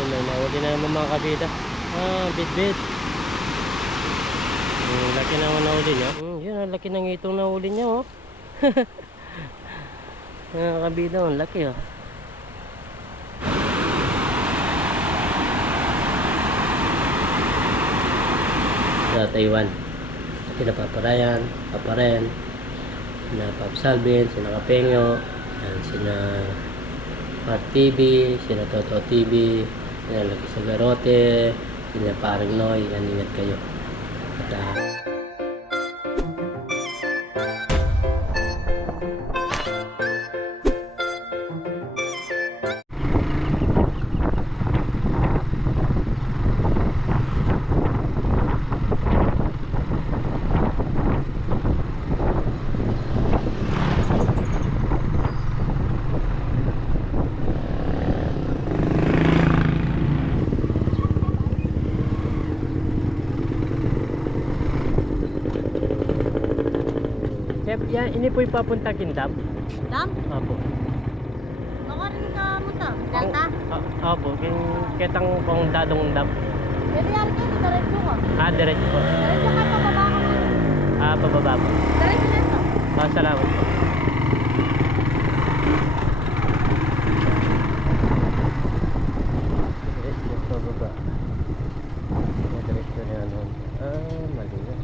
Ayun, may nahuli na naman mga kabida. Bit-bit. Laki naman nahuli niya. Yun, ang laki ng itong nahuli niya, oh. Mga kabida, ang laki, oh. Sa Taiwan. Sina Paparayan, Paparen, sina Pap Salvin, sina Kapengyo, sina Part TV, sina Toto TV, sina Lucky Sagarote, sina Paring Noy. Ingat kayo. At Chef, yan, ini po ipapunta Kindam. Dam? Opo. Baka rin ka mo to? Delta? Opo, kitang kong dadong dam. Pwede yan kayo, diretso ko. Diretso po. Diretso ka, pababa ka mo. Pababa po. Diretso na ito. Salamat po. Diretso, pababa. Diretso na yan. Mali na.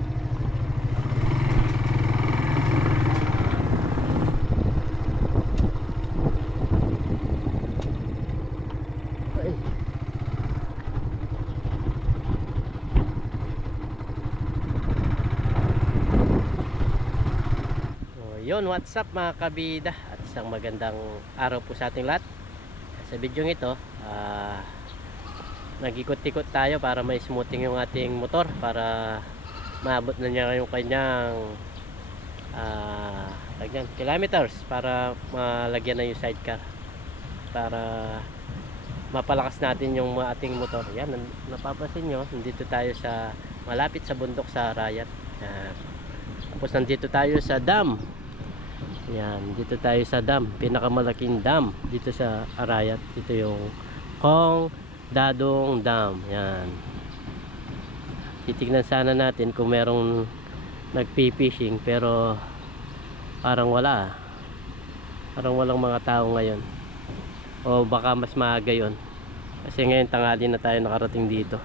Yun, what's up mga kabida, at isang magandang araw po sa ating lahat. Sa video ito, nag-ikot-ikot tayo para may smoothing yung ating motor, para maabot na niya yung kanyang kilometers, para malagyan na yung sidecar, para mapalakas natin yung ating motor. Yan, napapansin nyo, nandito tayo sa malapit sa bundok sa Arayat. Tapos nandito tayo sa dam. Yan, dito tayo sa dam, pinakamalaking dam dito sa Arayat. Ito yung Kong Dadong Dam. Yan. Titignan sana natin kung merong nagpi-fishing, pero parang wala. Parang walang mga tao ngayon. O baka mas maaga yon. Kasi ngayon tanghali na tayo nakarating dito.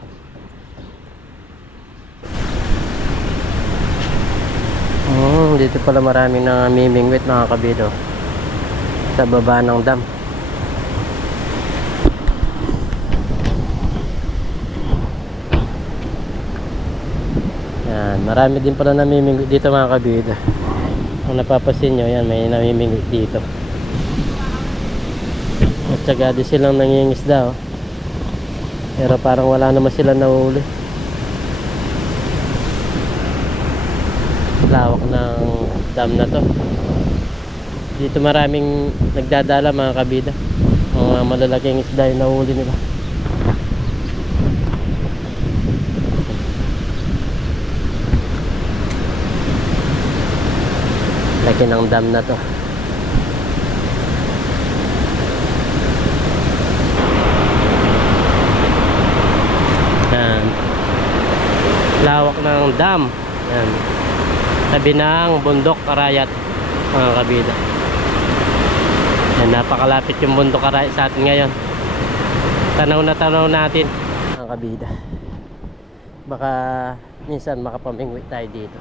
Dito pala maraming namimingwit mga kabido sa baba ng dam. Yan, marami din pala namimingwit dito mga kabido. Kung napapansin nyo, yan, may namimingwit dito. At saka di silang nangingisda, oh. Pero parang wala naman sila nahuli. Lawak ng dam na to. Dito maraming nagdadala mga kabida. Mga malalaking isda yung nahuli nila. Laki ng dam na to. Yan. Lawak ng dam. Yan. Tabi ng bundok Arayat mga kabida. Yan, napakalapit yung bundok Arayat sa atin ngayon. Tanaw na tanaw natin mga kabida. Baka minsan makapamingwit tayo dito.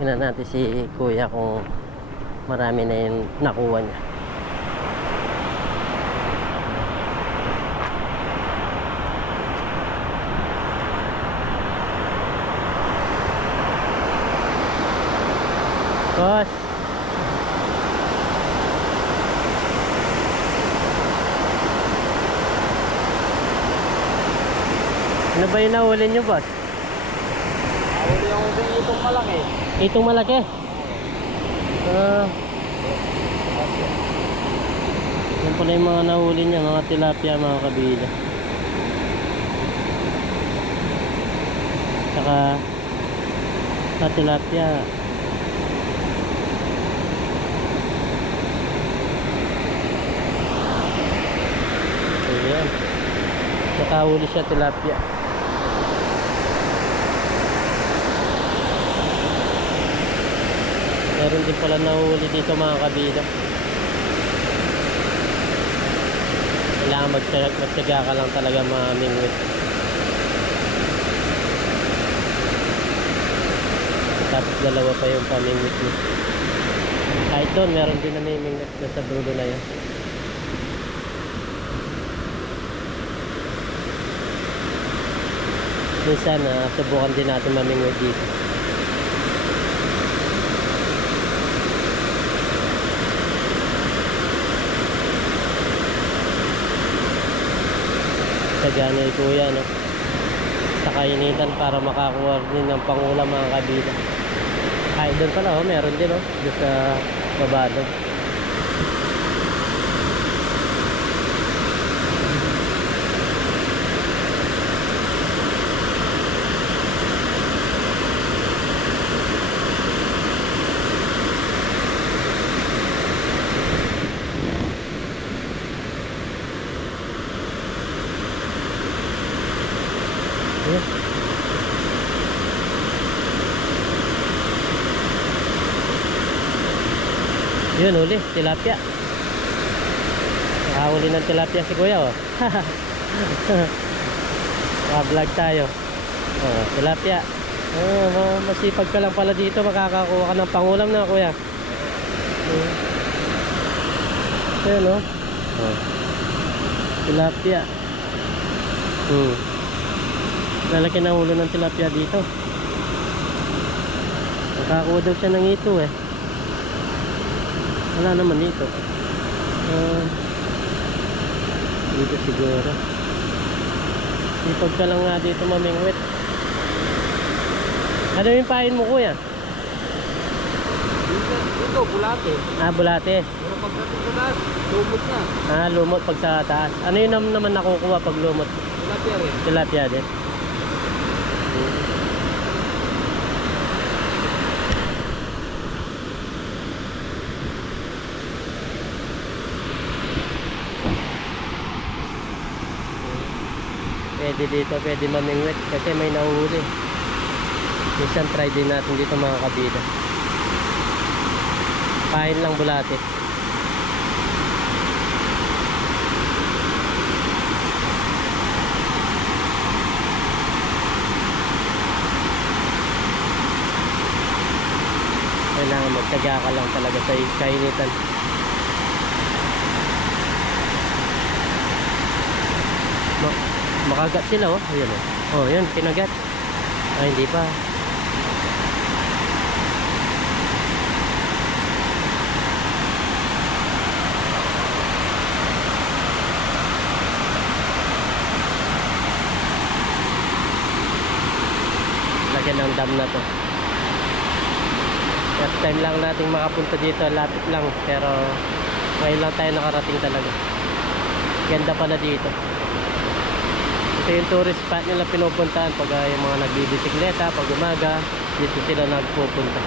Tingnan natin si kuya kung marami na yung nakuha niya. Boss, ano ba yung nahuli nyo, boss? Nahuli yung itong malaki. Itong malaki? Yan pala yung mga nahuli niya, mga tilapia mga kabila. Saka sa tilapia, Nakahuli siya tilapia. Meron din pala nahuli dito mga kabida. Kailangan magtyaga ka lang talaga mamingwit. Tapos dalawa pa yung pamingwit mo. Kahit doon meron din namimingwit sa dulo na yun. Minsan subukan din natin mamingwit dito. Sadya ni kuya, no? Sa kainitan para makakuha din ng pangulam mga kabida. Kahit doon pala, oh, meron din, oh, doon sa baba doon. Yun, huli, tilapia. Nakahuli ng tilapia si kuya, oh. Vlog tayo. Oh, tilapia. Oh, masipag ka lang pala dito, makakakuha ka ng pangulam na kuya. Ayun, oh. Oh. Tilapia. Lalaki na ulo ng tilapia dito. Nakakakuha daw siya ng ito, eh. Wala naman dito. Dito siguro. Ipag ka lang nga dito mamingwit. Ano yung pain mo kuya? Dito, bulate. Bulate. Pero pagdating sa taas, lumot na. Lumot pag sa taas. Ano yun naman nakukuha pag lumot? Tilapia rin. Tilapia din. Pwede dito, pwede mamingwit kasi may nahuhuli. Minsan try din natin dito mga kabida. Pain lang bulate. Kailangan magtyaga ka lang talaga sa kainitan. Makagat sila, oh. Ayun, oh. Oh, yun, kinagat. Ay, hindi pa. Lagyan ng dam na to. First time lang nating makapunta dito, lapit lang, pero ngayon lang tayo nakarating talaga. Ganda pala dito. Ito yung tourist spot nila pinupuntahan pag yung mga nagbibisikleta pag umaga, dito sila nagpupunta.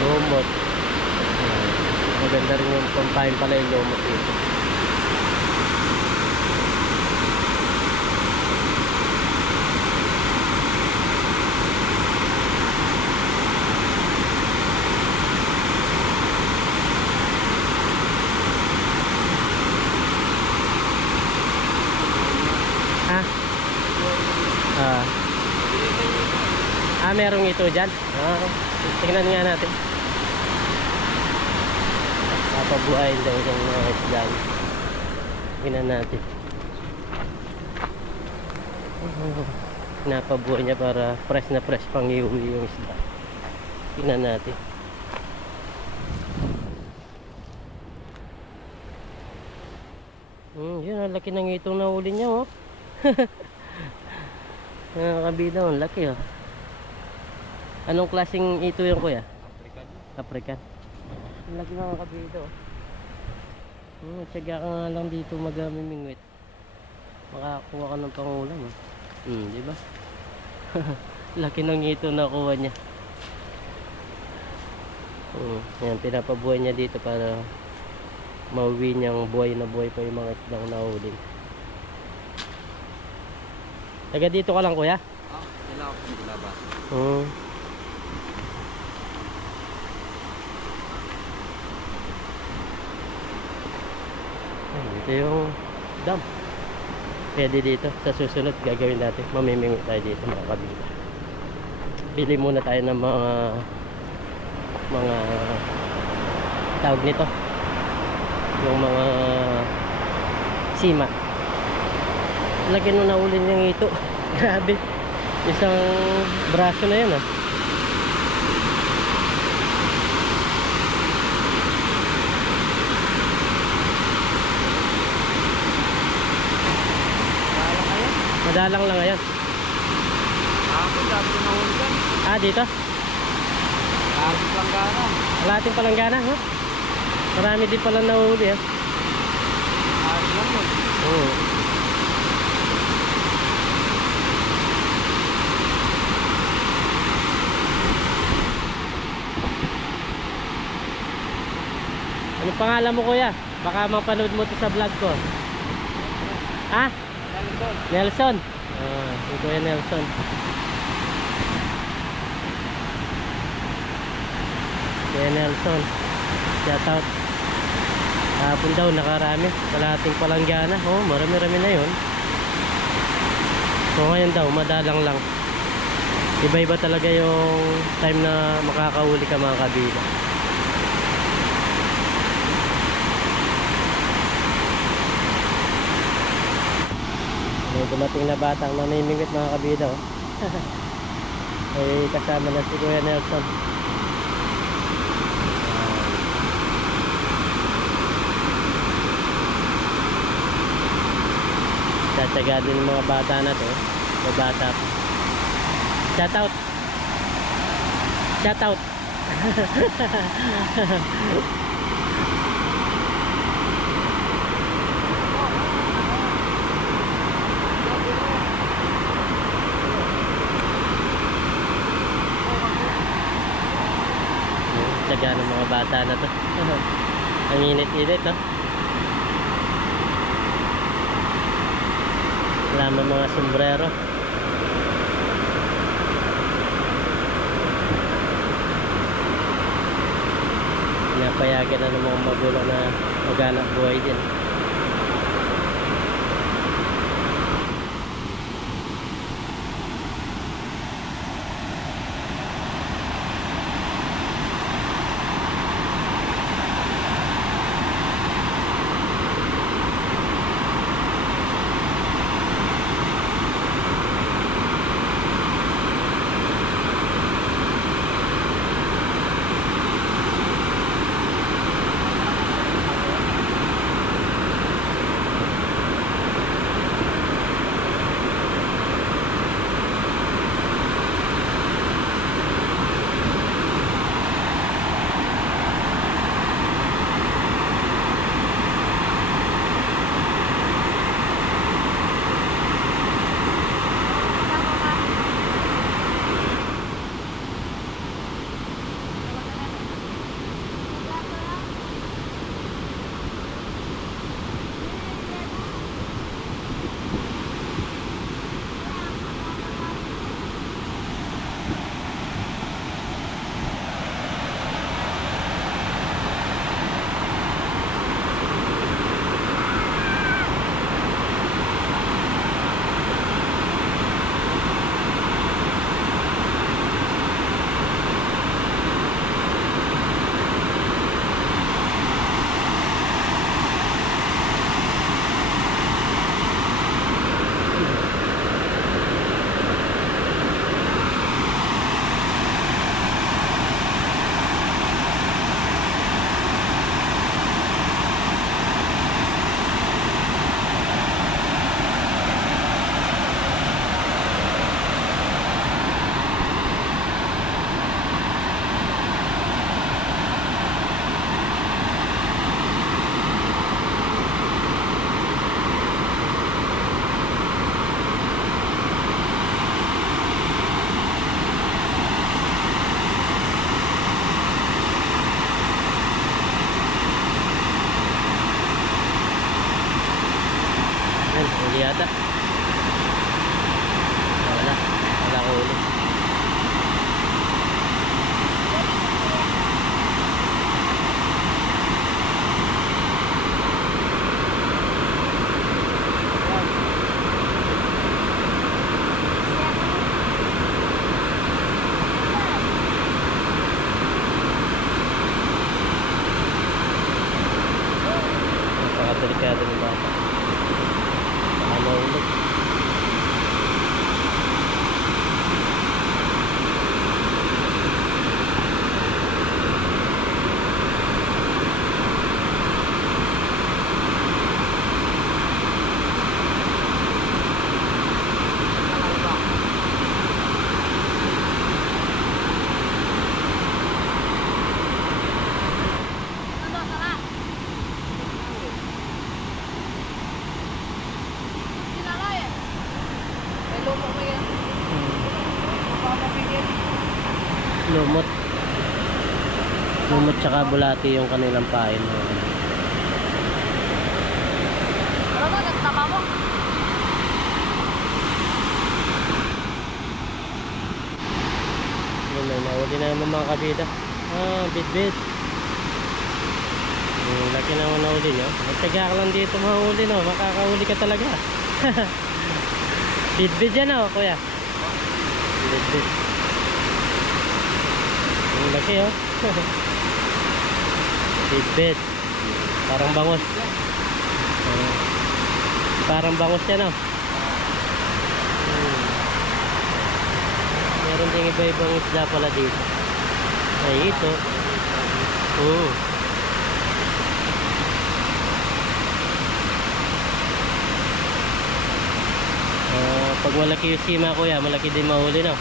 Lumot. Maganda rin yung pampain pala yung lumot dito. Merong ito dyan. Tingnan nga natin. Papabuhayin daw yung mga isda. Tingnan natin. Pinapabuhay niya para fresh na fresh pang iuwi yung isda. Tingnan natin. Yun, ang laki ng itong nahuli niya, oh. Mga kabida, ang laki oh. Anong klaseng ito yung kuya? African. African. Ang laki mga kabida oh. Tsaga ka nga lang dito magamimingwit. Makakuha ka ng pangulam oh. Di ba? Laki ng ito na kuha niya. Yan, pinapabuhay niya dito para mauwi niyang buhay na buhay pa yung mga isdang nahuli. Taga dito ka lang kuya? Sila ako sa labas. Ito yung dam. Pwede dito. Sa susunod gagawin natin. Mamimingwit tayo dito mga kabila. Bili muna tayo ng mga tawag nito. Yung mga sima. Lagi nung nahuli niyang ito. Grabe. Isang braso na yun ah. Madalang lang ngayon. Ako, dami ko nahuli dyan. Dito? Dami Palanggana. Kalahating Palanggana, ha? Marami din pala nahuli, ha? Ayos lang yun. Oo. Anong pangalan mo kuya? Baka mapanood mo ito sa vlog ko. Ha? Nelson. Si Kuya Nelson. Kuya Nelson. Shout out. Hapon daw nakarami. Kalahating Palanggana. Marami-rami na yun. So ngayon daw madalang lang. Iba-iba talaga yung time na makakahuli ka mga kabila. May dumating na batang namimingwit mga kabida oh. Ay kasama na si Kuya Nelson. Tsatsaga din yung mga bata na to. May bata pa. Shout out. Shout out. Tsaga ng mga bata na to. Ang init-init no. Wala mga sombrero. Pinapayagan na ng mga magulang na maghanap buhay din. Huli yata. Wala. Wala akong huli. Napakadelikado ng bata. Baka mahulog. Ano, tara. Sinalay eh. May lumo ko yan. Papapigil. Lumot. Lumot tsaka bulati yung kanilang pain. Ano ba, nagtapa mo? Yun, may nahuli na naman mga kabida. Bit-bit. Laki naman nahuli nyo. Magtaga ka lang dito mahuli, no? Makakahuli ka talaga. Bit-bit yan, oh, kuya. Bit-bit. Ang laki, oh. Bit-bit. Parang bangus. Parang bangus yan, oh. Meron ding iba-ibang isda pala dito. Ay, ito. Pag malaki yung sima, kuya, malaki din mahuli, no?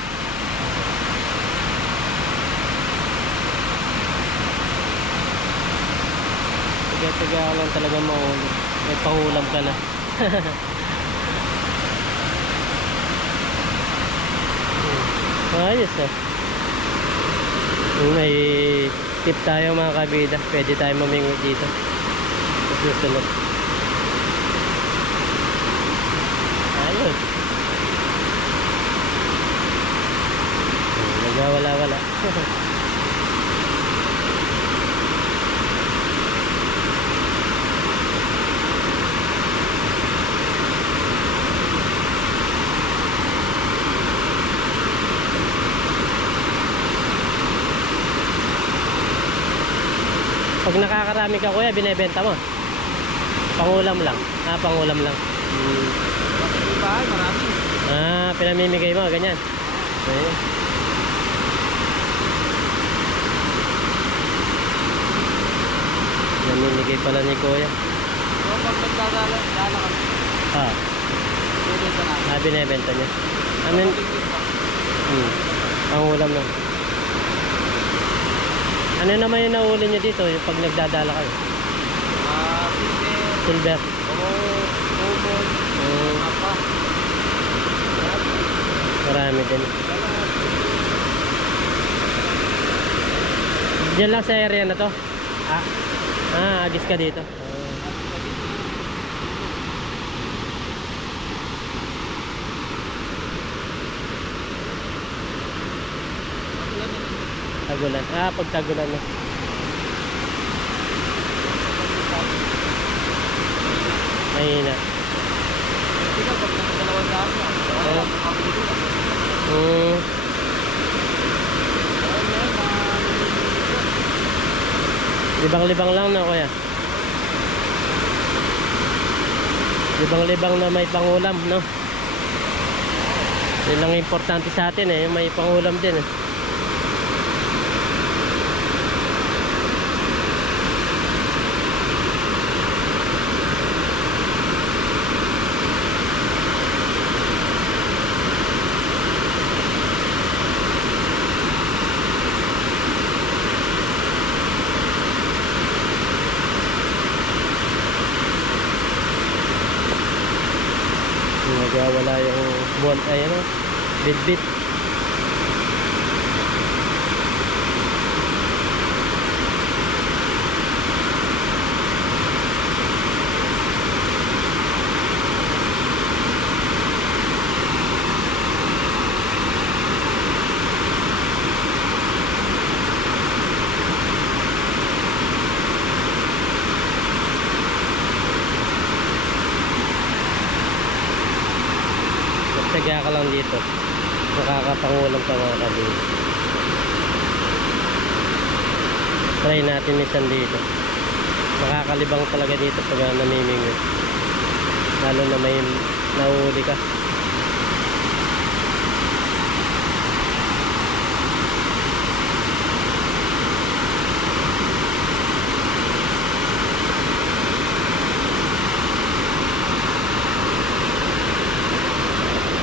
Tiga-tiga lang talaga mahuli. May pangulam ka na. Ayos, oh. May tip tayo mga kabida. Pwede tayo mamingo dito. Susunod. Ayos. Nagwawala-wala. Pag nakakarami ka, kuya, binebenta mo? Pangulam lang. Pangulam lang. Di ba? Marami. Pinamimigay mo, ganyan. Okay. Namimigay pala ni kuya. So, pag nagdadala kami, bibenta namin. Binebenta niya. Amin, pangulam lang. Ano naman yung nahuli niyo dito yung pag nagdadala kayo? Silver. Umon. Apa. Marami din. Diyan lang sa area na to? Agis ka dito. Tagulan. Pag tagulan na. Mahina. Hindi ka pag nakadalawan sa amin. Libang-libang lang na, kuya. Libang-libang na may pangulam, no? Yun lang importante sa atin, eh. May pangulam din, eh. Nagawala yung buwan ay ano, bit-bit. tsaga ka lang dito, makakapangulam ka mga kabida. Try natin minsan dito. Makakalibang talaga dito pag namimingwit, lalo na may nahuli ka.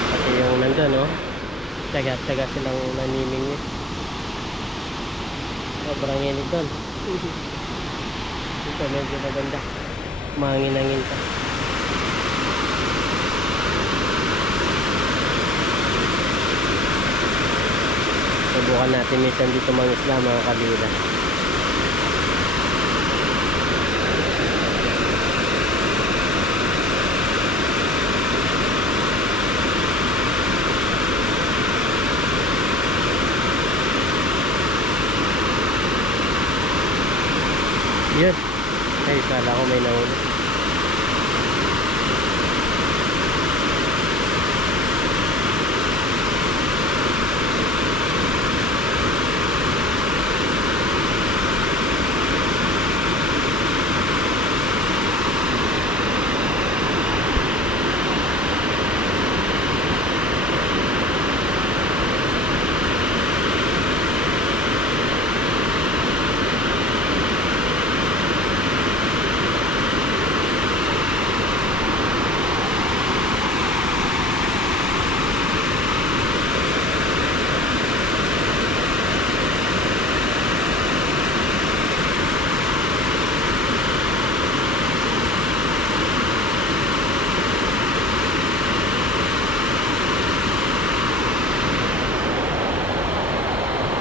Pati yung nandun, no? Tsaga-tsaga silang namimingwit. Sobrang init doon. Ito medyo maganda, mangin-angin pa. Subukan natin minsan dito mga isla mga kabila. Yun. Ay, kala ko may nahuli.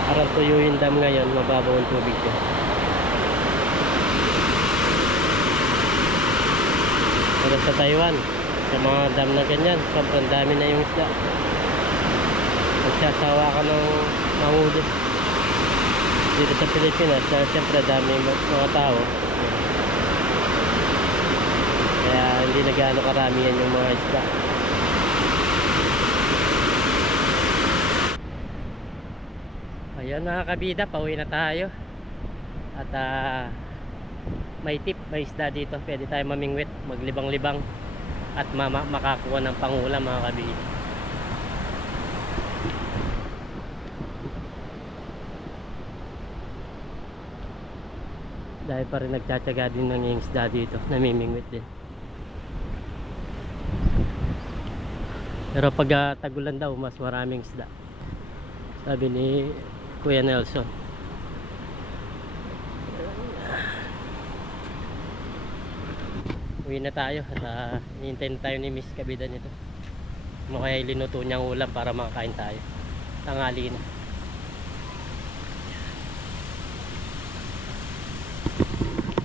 Parang tuyo yung dam ngayon, mababaw ang tubig ko. Pero sa Taiwan, sa mga dam na ganyan, sobrang dami na yung isda. Magsasawa ka ng mahuli. Dito sa Pilipinas, siyempre dami mga tao. Kaya hindi na gaano karamihan yung mga isda. Ayun mga kabida, pauwi na tayo. At may tip, may isda dito. Pwede tayo mamingwit, maglibang-libang at makakuha ng pangulam mga kabida. Dahil pa rin nagtsatsaga din ng isda dito, namimingwit din. Pero pag tagulan daw, mas maraming isda, sabi ni Kuya Nelson. Uwi na tayo at hihintayin tayo ni Miss Kabida nito. Ano kaya ilinuto niyang ulam para makakain tayo. Tanghali na.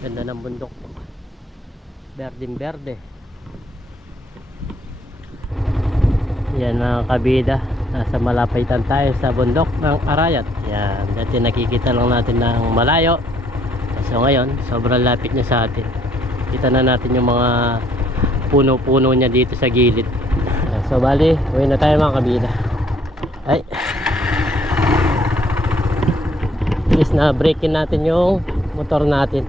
Ganda ng bundok. Berdeng berde. Yan mga kabida, nasa malapaitan tayo sa bundok ng Arayat. Yan, dati nakikita lang natin ng malayo. So ngayon, sobrang lapit niya sa atin. Kita na natin yung mga puno-puno niya dito sa gilid. So bali, uwi na tayo mga kabida. Ay, please na breakin natin yung motor natin.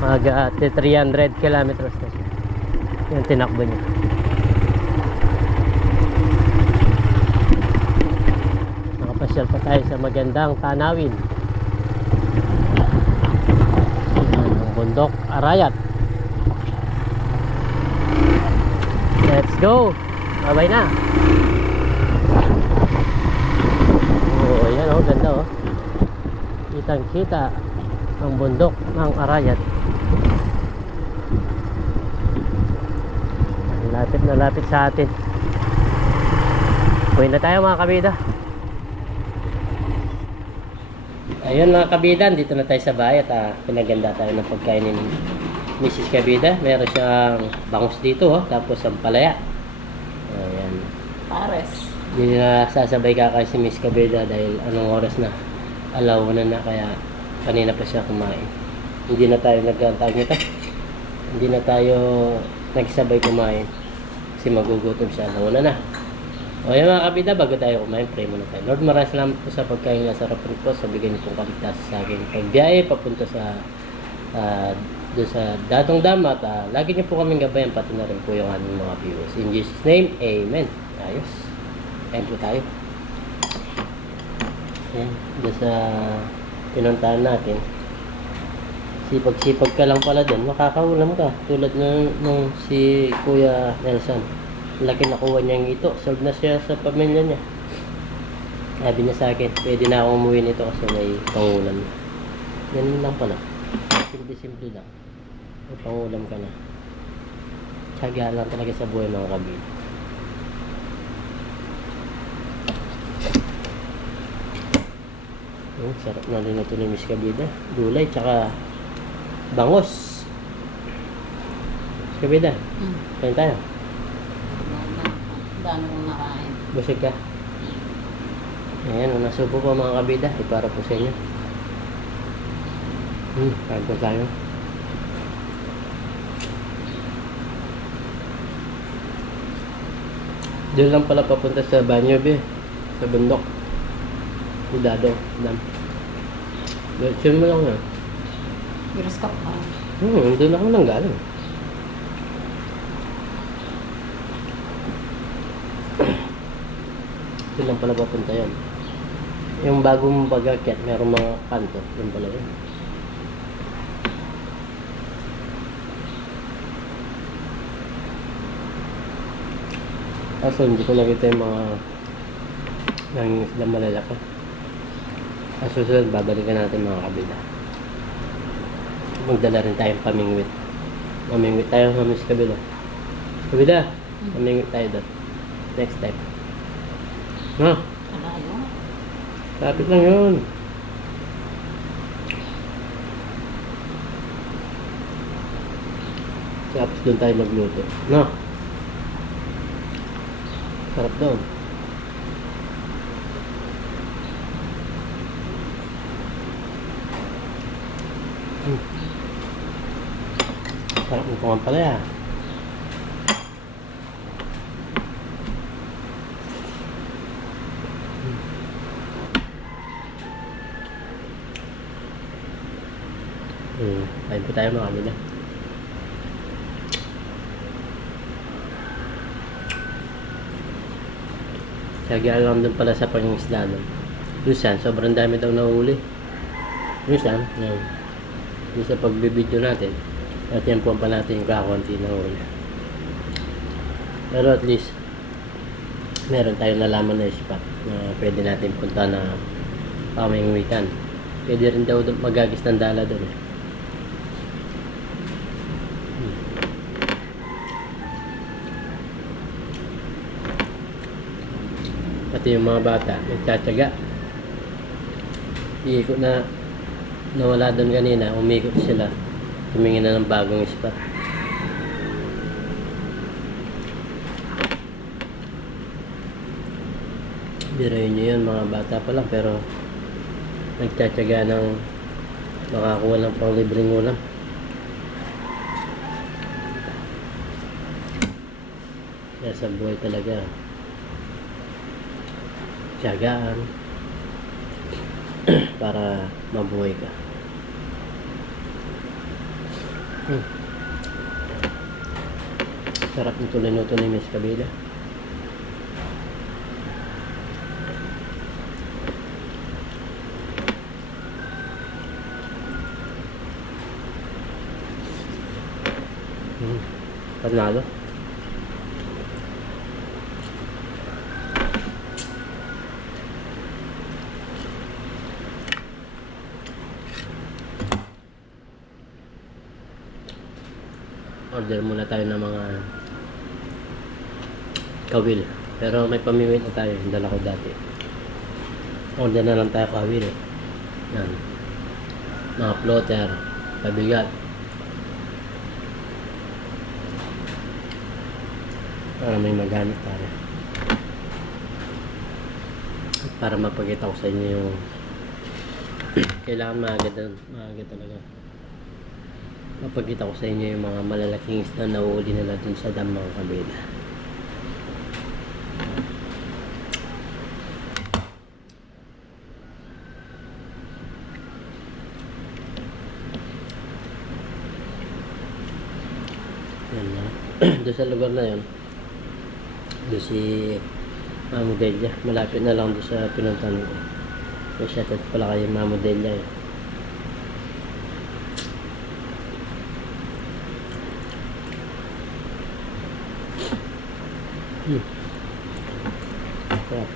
Mag 300 kilometers na siya. Yung tinakbo niya. Nakapasyal pa tayo sa magandang tanawin. Ang bundok Arayat. Let's go. Bye-bye na. Oh, yan oh, ganda oh. Kitang-kita ang bundok ng Arayat. Lapit na lapit sa atin. Uwi na tayo mga kabida. Ayun mga kabida, dito na tayo sa bahay at pinaganda tayo ng pagkain ni Mrs. Kabida. Meron siyang bangus dito oh, tapos ang palaya. Ayan. Pares. Hindi na sasabay kakain si Miss Kabida dahil anong oras na, alaw na kaya kanina pa siya kumain. Hindi na tayo nagtawag nito. Hindi na tayo nagsabay kumain. Kasi magugutom siya. Nauna na. O yan mga kabida, bago tayo kumain, pray muna tayo. Lord, maraming salamat po sa pagkain nga sa harapan ko. Sa bigay niyo pong kaligtas sa aking pagbiyahe, papunta sa doon sa Datong Dam at lagi niyo po kaming gabayan, pati na rin po yung aming mga viewers. In Jesus' name, Amen. Ayos. Kain po tayo. Ayan, doon sa pinuntahan natin. Sipag-sipag ka lang pala doon, makakaulam ka. Tulad nung si Kuya Nelson. Laki nakuha niya yung ito. Serve na siya sa pamilya niya. Sabi niya sa akin, pwede na akong umuwi nito kasi may pangulam. Ganun lang pala. Simple-simple lang. May pangulam ka na. Tsaga lang talaga sa buhay mga kabila. Sarap na rin ito ni Miss Kabida. Gulay, tsaka bangos. Miss Kabida, kain tayo. Dami kong nakain. Busog ka. Ayan, nasubo po mga kabida. Para po sa inyo. Kain po tayo. Diyan lang pala papunta sa banyo, be. Sa bundok. Cuidado. Dam. Diyan mo lang na. Biras ka pa. Doon ako nang galing. Doon lang pala papunta yan. Yung bagong pag-akyat, merong mga kanto. Doon pala yun. Kaso hindi ko nakita yung mga nanging isla malalaki. Kaso susunod, babalikan natin mga kabila. Magdala rin tayong pamingwit. Mamingwit tayo sa Miss Kabila. Kabila, pamingwit tayo doon. Next time. Ha? Alayo. Lapit lang yun. Tapos doon tayo magluto. No? Sarap doon. Sarap ng tungan pala ya. Kain po tayo mga kabila. Kaya lang doon pala sa pangingisda doon. Minsan, sobrang dami daw nahuli. Minsan, yun. Minsan pagbibideo natin, at yan po pa natin yung kakunti nahuli. Pero at least, meron tayong nalaman na spot na pwede natin punta na pamingwitan. Pwede rin daw magagis ng dala doon. Pati yung mga bata, nagtsatsaga. Iikot na nawala doon kanina, umikot sila. Tumingin na ng bagong spot. Birayin nyo yun, mga bata pa lang, pero nagtsatsaga ng makakuha ng pang libreng ulam. Kaya sa buhay talaga, tiyagaan para mabuhay ka. Sarap nito linuto ni Miss Kabila. Panalo. Order muna tayo ng mga kawil. Pero may pamimit na tayo. Yung dala ko dati. Order na lang tayo kawil. Yan. Mga plotter. Pabigat. Para may magamit tayo. At para mapakita ko sa inyo yung kailangan maaga talaga. Mapakita ko sa inyo yung mga malalaking isda na uhuli nila dun sa dam mga kabila. Yan na. Doon sa lugar na yun, doon si Mamo Delia. Malapit na lang doon sa pinuntahan ko. May shoutout pala kayo Mamo Delia eh. Sarap.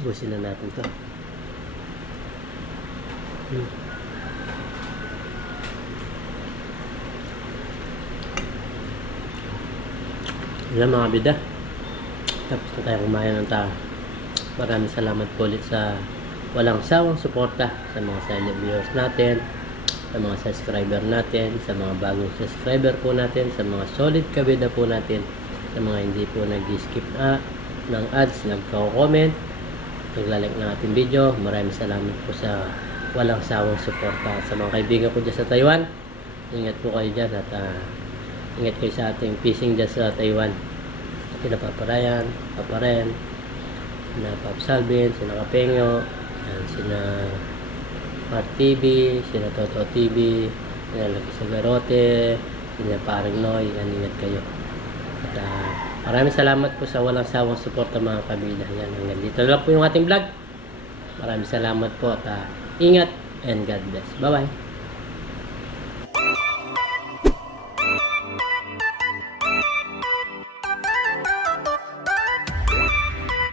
Busin na natin to. Yan mga bida. Tapos na tayo kumain ng tao. Maraming salamat po ulit sa walang sawang suporta sa mga silent viewers natin, sa mga subscriber natin, sa mga bagong subscriber po natin, sa mga solid kabida po natin, sa mga hindi po nag-skip ng ads, nagko-comment, naglalike ng ating video. Maraming salamat po sa walang sawang suporta. Sa mga kaibigan ko dyan sa Taiwan, ingat po kayo dyan at ingat kayo sa ating fishing dyan sa Taiwan. Sina Papa Ryan, Papa Ren, sina Papa Salvin, sina Kapengyo, sina Mart TV, sina Toto TV, sina Lucky Sagarote, sina Paring Noy. Ingat kayo. At maraming salamat po sa walang sawang suporta mga kabida. Yan, hanggang dito lang po yung ating vlog. Maraming salamat po at ingat and God bless. Bye bye.